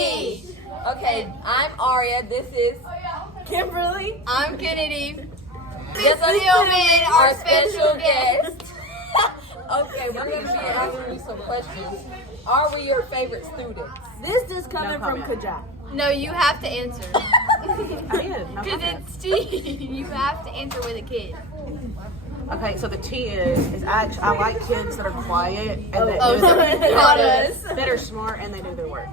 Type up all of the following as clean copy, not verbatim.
me. Okay, I'm Aria. This is Kimberly. I'm Kennedy. Mrs.Tillman, our special guest. Okay, we're going to be asking you some questions. Are we your favorite students? This is coming from Kajah. No, you have to answer. I did. No Because comment. it's T. You have to answer with a kid. Okay, so the T is I like kids that are quiet and that, Not us. that are smart and they do their work.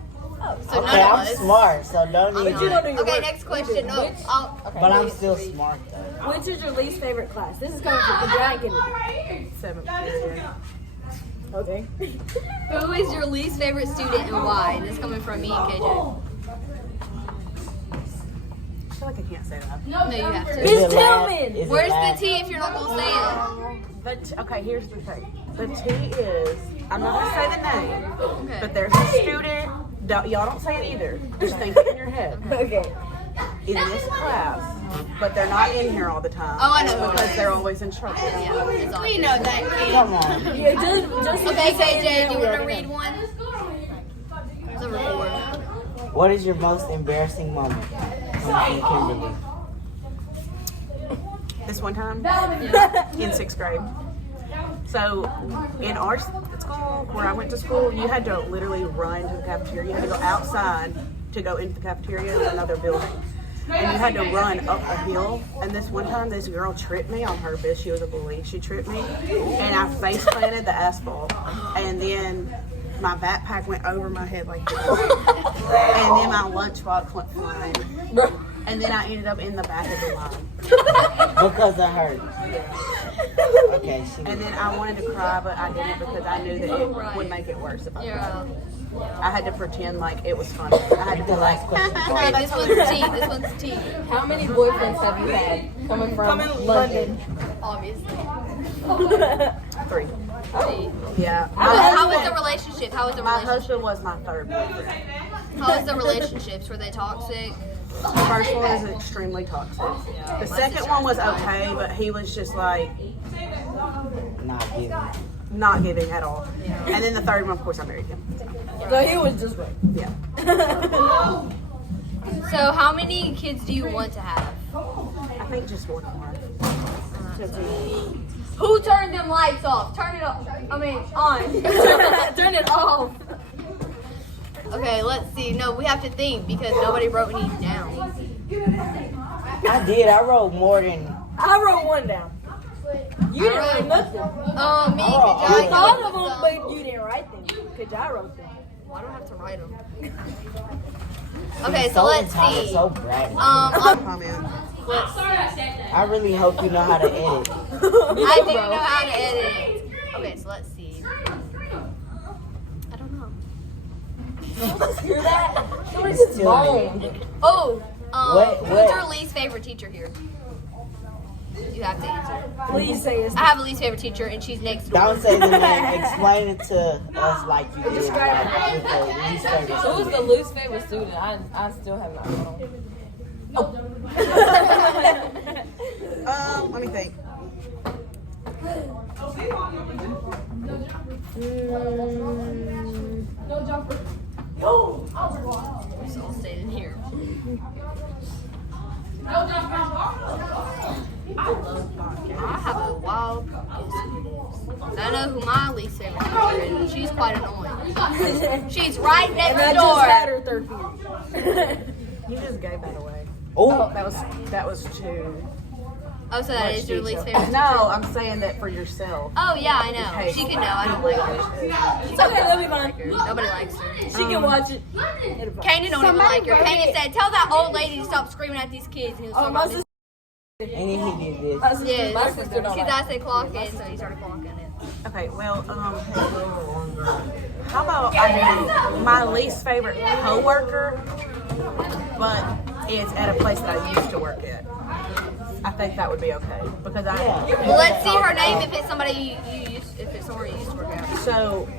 So Okay, none of I'm us. smart, so don't But you even. don't do your Okay, work. next question. No, I'll, But I'm still smart though. Which is your least favorite class? This is coming from Kajah and Kennedy. 7th period. Okay. who is your least favorite student and why? This is coming from me and KJ. I feel like I can't say that. No, you have to. Is it Tillman! is it Where's the last? T if you're not going to say it? But okay, here's the thing. The T is I'm not gonna say the name, Okay. but there's a student. Y'all don't say it either. Just think it in your head. Okay. In this class, but they're not in here all the time. Oh, I know. Because they're always in trouble. Yeah, it's We know that Come on. Yeah, just Okay, because they KJ, do you we want to already read know. one? There's a report. What is your most embarrassing moment? Coming from Kimberly. This one time in 6th grade. So in our school, where I went to school, you had to literally run to the cafeteria. You had to go outside to go into the cafeteria in another building. And you had to run up a hill. And this one time, this girl tripped me on purpose. She was a bully. She tripped me, and I face planted the asphalt. And then my backpack went over my head like this. And then my lunchbox went flying. And then I ended up in the back of the line. Because of her. Okay, she And then I wanted to cry, but I didn't because I knew that it would make it worse if I cried. I had to pretend like it was funny. I had to be the like, last question. Okay, this one's T. This one's T. How many boyfriends have you had coming from London? Obviously. 3. T. Yeah. How was the relationship? How was the My relationship? husband was my 3rd boyfriend. How was the relationships? Were they toxic? The first one was extremely toxic. The second one was okay, but he was just like Not giving. not giving at all. And then the 3rd one, of course, I married him. So he was just right. Yeah. So how many kids do you want to have? I think just one more. Who turned them lights off? Turn it off. I mean, on. Turn it off. Okay, let's see. No, we have to think because nobody wrote any down. I did. I wrote more than. I wrote one down. You didn't write nothing. Me, Oh, Kajai, I thought of them, but you didn't write them. Kajah wrote them. Well, I don't have to write them. Okay, so let's It's see. so bright. Comment. I really hope you know how to edit. I do know how to edit. Okay, so let's see. I don't know. Hear that? Somebody's It's still moaned. Oh, What? who's your least favorite teacher here? You have to answer. Please say his I have a least favorite teacher, and she's next door. Don't say the name. Explain it to us like you did. Like, with the least favorite Who's the student. least favorite student? I still have not known. Let me think. So I'll stay in here. I have a wild guess who it is. I know who my least favorite teacher is, and she's quite annoying. She's right And next I just had door. her 3rd period. You just gave that away. Oh, That was too. Oh, so that is your much least detail. favorite teacher? No, I'm saying that for yourself. Oh, yeah, I know. Okay. She can know. I don't like her. It's okay, that'll be fine. Nobody likes her. She can watch it. Kanan don't even like her. Kanan said, tell that old lady to stop screaming at these kids. And he was Oh, talking my about sister. and then he did this. Yeah, My sister don't because like I said clock in, so he started clocking it. Okay, well, how about I do my least favorite coworker, but it's at a place that I used to work at. I think that would be okay because I. Well, let's see her name if it's somebody you used, if it's somewhere you used to work at. So,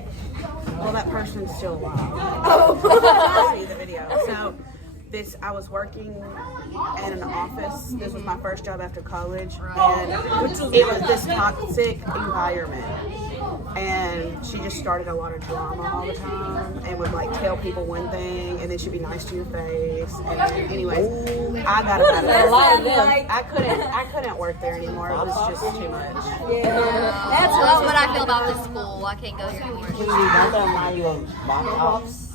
well, that person's still alive. I see the video. So, I was working in an office. This was my first job after college, and it was this toxic environment. And she just started a lot of drama all the time and would like tell people one thing and then she'd be nice to your face. And then, anyways, I got about it. A lot of them. I couldn't work there anymore. It was just too much. That's what I feel about this school. I can't go here anymore. Kimberly, don't that remind you of box offs?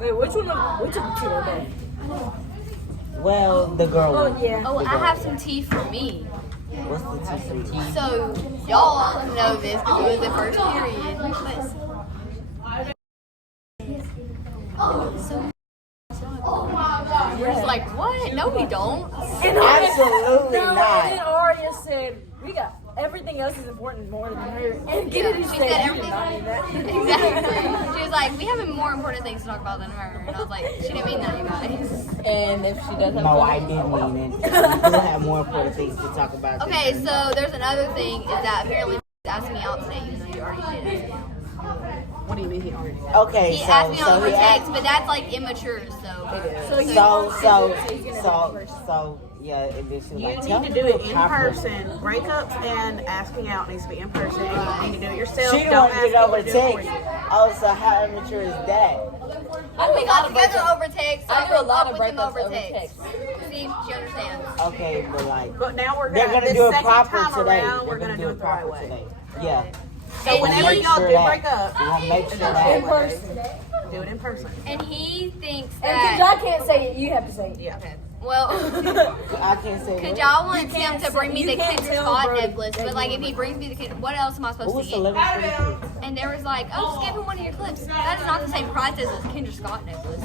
Wait, which of the two are they? Well, the girl one. Yeah. Oh, I have some tea for me. What's the tea? So, y'all know this because it was the first period. We're just like, what? No, we don't. Absolutely And not. then Aria said, we got everything else is important more than her. And Kennedy She said, said "You everything. did not mean that." Exactly. She was like, we have more important things to talk about than her. And I was like, she didn't mean that, you guys. And if she doesn't No, I didn't mean it. We do have more important things to talk about. than Okay, her. so there's another thing is that apparently he's asking me out today, even though you already did it. What do you mean he already did? Okay, He asked me on he her asked- text, but that's like immature, so. Yeah, and then she was You like, need tell to me do it a in proper- person. Breakups and asking out needs to be in person. And you need to do it yourself. She didn't Don't want to ask get over people to do it for text. you. Oh, so how immature is that? We got together over text. So I I do a broke lot up of with him breakups over over text. See if she understands. Okay, but like, But now they're gonna the do it second proper time today. around, we're They're gonna do it the right way. today. Yeah. So And whenever he- y'all do that. break up, We're gonna make sure do it that. in person. Do it in person. And he thinks And that. because I can't say it, you have to say it. Yeah. Okay. Well, I can't say could what. y'all want Tim can't to bring me say- the you can't Kinder tell Scott Brody necklace? that But like, you if he brings me the Kinder, what else am I supposed Who to was get? 11:42? And there was like, oh, just give him one of your clips. That is not the same price as a Kinder Scott necklace.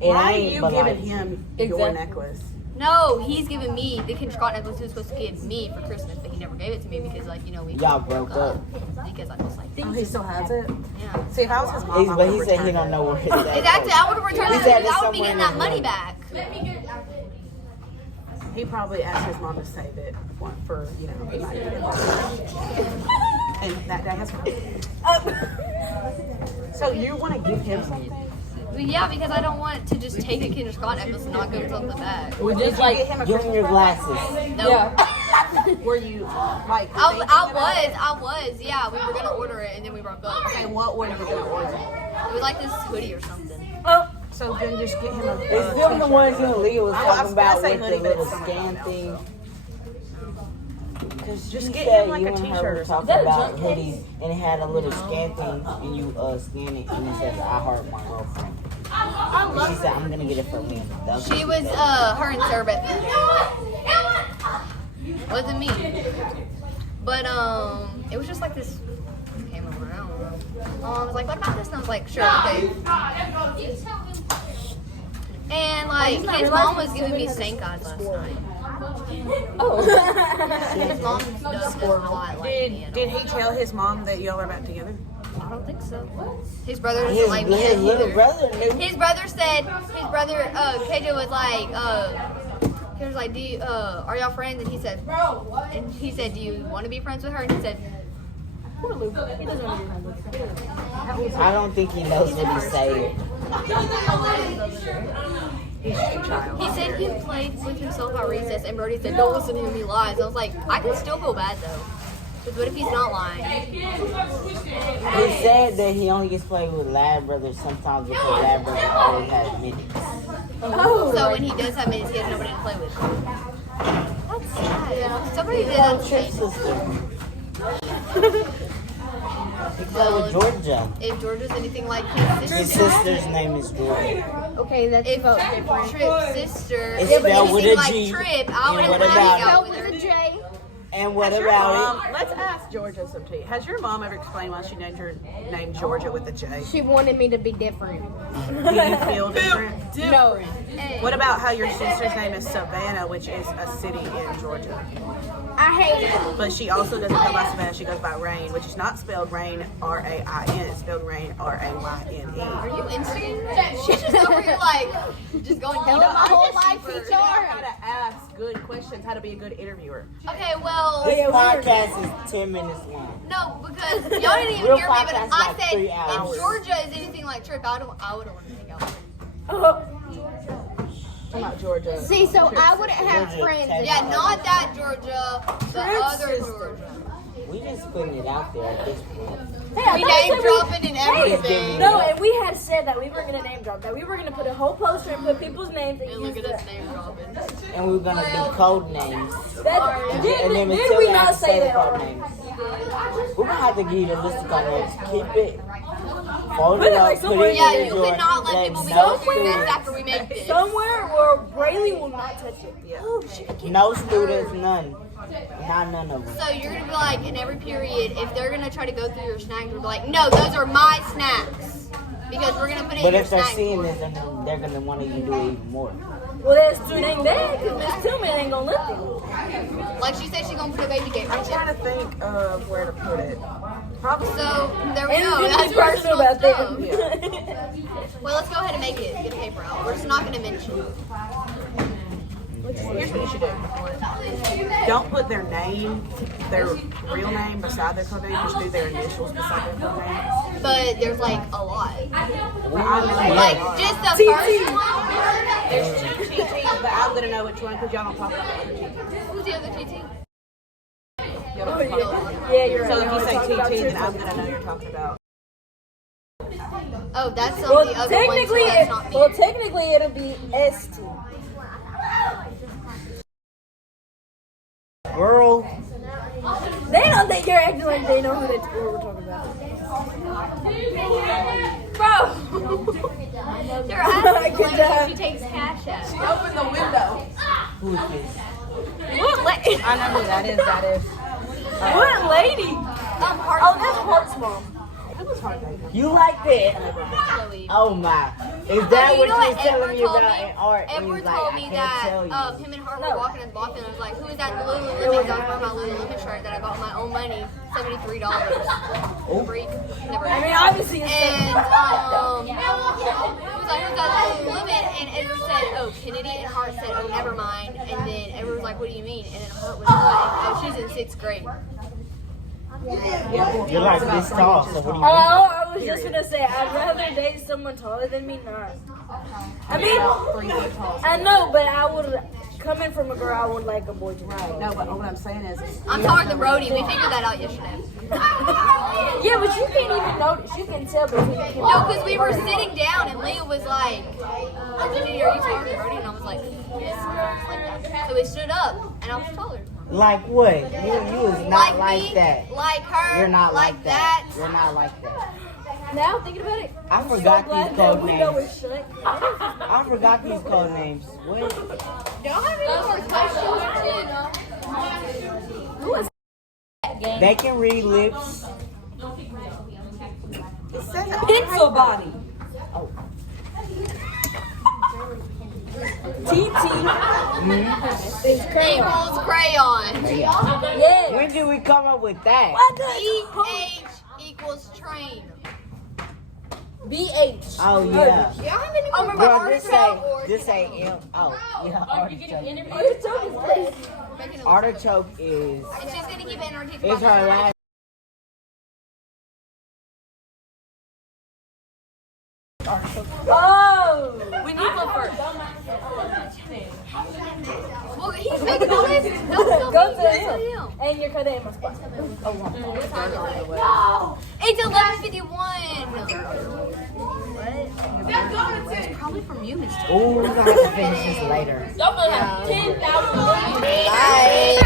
It Why are ain't, you but giving like, him your Exactly. necklace? No, he's giving me the Kinder Scott necklace he was supposed to give me for Christmas, but he never gave it to me because, like, you know, we Y'all broke up. Because I was like, Oh, he still has it? yeah. See, if I was his mom, I But would he said he don't know where it's at. Exactly, I would have returned He it said because it's I would be somewhere getting in that his money room. back. He probably asked his mom to save it for, you know, he might need it. And that day has come. So you want to give him something? But yeah, because I don't want to just take a Kinder Scott necklace and not give something back. We Did just you like, get him a Give him Christmas your present? glasses. No. yeah. Were you like? I thinking about it? was, yeah. We were gonna order it and then we broke up. Okay, what were you gonna order? It was like this hoodie or something. So then just get him a. It's them the ones you and Leah was I talking was about gonna say with the hoodie, but little it's scan thing. Cause Just you get said him like you a and t-shirt her or were something. talking about hoodies and it had a little scan thing and you scan it and it says I heart my girlfriend. And she said I'm gonna get it for me. That's what She was her and Sarah Beth. Wasn't me. But it was just like this came over. I don't know. I was like, what about this? And I was like, sure, okay. And like his mom was giving me stank eyes last night. oh. His mom does this a lot. Like me and Did he tell his mom that y'all were back together? I don't think so. His brother doesn't his, like me his little either. brother knew. His brother said, KJ was like, he was like, are y'all friends? And he said, do you want to be friends with her? And he said, Poor Luke. He doesn't want to be friends with her. I don't think he knows what he's saying. He's just a child. he said he played with himself at recess, and Brody said, don't listen to him, he lies. I was like, I can still feel bad though. Because what if he's not lying? He said that he only gets played with lab brothers sometimes because lab brothers always have minutes. So when he does have minutes, he has nobody to play with. That's sad. Somebody did that to Trip's me. sister. He played with Georgia. If Georgia's anything like his His sister, sister's name is Georgia. Okay, that's if Tripp's sister It's is spelled with anything a like G. Trip, I And would what have about out it? with her. J. And what Has your about mom, let's ask Georgia some tea. Has your mom ever explained why she named her name Georgia with a J? She wanted me to be different. Do you feel different? No. Hey. What about how your sister's name is Savannah, which is a city in Georgia? I hate it. But she also doesn't go by Savannah, she goes by Rain, which is not spelled Rain, R-A-I-N. It's spelled Rain, R-A-Y-N-E. Are you instigating that? She's just over here like, just going down my whole life, super. teacher. How to ask good questions, how to be a good interviewer. Okay, well, This podcast is 10 minutes long. no, because y'all didn't even Real hear me, but podcast I like said 3 hours. if Georgia is anything like Trip, I would have wanted to hang out with her. I'm not Georgia. See, so I wouldn't have Georgia friends. Tech. Yeah, not that Georgia, the other sister. Georgia. We just putting it out there at this point. Hey, We name dropping and everything. No, and we had said that we were gonna name drop. That we were gonna put a whole poster and put people's names and And use look at us the. name dropping. And we were gonna do code names. That, did we Matilda not had to say the that code already? names. We're gonna have to give you the list of code names. Keep it. Fold Put it it, up. like, Put somewhere it Yeah, in you the drawer. cannot let Let people be no doing this students. after we make this. Somewhere where Brayley will not touch it. Oh, shit. No students, none. Not none of them. So you're gonna be like, in every period, if they're gonna try to go through your snacks, we're like, no, those are my snacks. Because we're gonna put it But in your if they're snack seeing drawer. this, then they're gonna want you to do it even more. Well, that student ain't there because Miss Tillman ain't gonna let them. Like she said, she's gonna put a baby gate right I'm trying there. to think of where to put it. Probably. So there we And go. it's That's gonna be personal personal about stuff. them. Well, let's go ahead and make it. Get the paper out. We're just not gonna mention it. Here's what you should do. Don't put their name, their real name beside their code name. Just do their initials beside their code name. But there's like a lot. Well, I know Like they are. just the first one. There's two TTs, but I'm gonna know which one because y'all don't talk about the other TT. Who's the other TT? Y'all don't talk about it. Yeah, you're right. So if you say Talk about TT, then Tristan. I'm gonna know you're talking about. Oh, that's some Well, of the other ones. technically, So that's not me. well, technically, it'll be ST. Girl, They don't think you're acting like they know who we're talking about. Bro, you're asking Good like job. she takes cash out. Open the window. who is this? What lady? I know who that is. That is. What lady? Heart Oh, that's Hart's mom. You like that? Chloe. Oh my. Is that You what know you was what telling Edward me told about me? in art? And he Edward was like, told I me can't that tell you. him and Hart were walking in the Boston. I was like, who is that Lululemon? I was wearing my Lululemon shirt that I bought with my own money, $73. Free. Never. I mean, obviously, it's And he was like, who's that Lululemon? And Edward said, oh, Kennedy. And Hart said, oh, never mind. And then Edward was like, what do you mean? And then Hart was like, oh, she's in 6th grade. You're like this tall, so what do you mean? Oh, I was just gonna say, I'd rather date someone taller than me, not. I mean, I know, but I would, coming from a girl, I would like a boy to right. No, but what I'm saying is, I'm taller than Brody. We figured that out yesterday. Yeah, but you can't even notice. You can tell between the two. No, because we were sitting down and Leah was like, Kennedy, are you taller than Brody? And I was like, yes, just like that. So we stood up and I was taller. Like what? You is not like me, that. Like her. You're not like that. that. You're not like that. Now thinking about it, I I'm forgot so glad these that code window names. is shut. I forgot these code names. What? Y'all have any more questions? They can read lips. it says Pencil body. TT is crayon. Equals crayon. Yeah. When did we come up with that? BH equals train. BH. Oh yeah. Y'all have any more Bro, this artichoke or ain't M. Oh yeah, artichoke. Artichoke is great. making a Artichoke is And she's gonna keep it in her teeth. is her last. Oh. We need one first. Well, he's making the list. Don't Go to tell me. him. And you're cutting in my spot. It's 11:51. It's probably from you, Mr. Ooh, we're gonna have to finish this later. Y'all gonna have 10,000. Bye.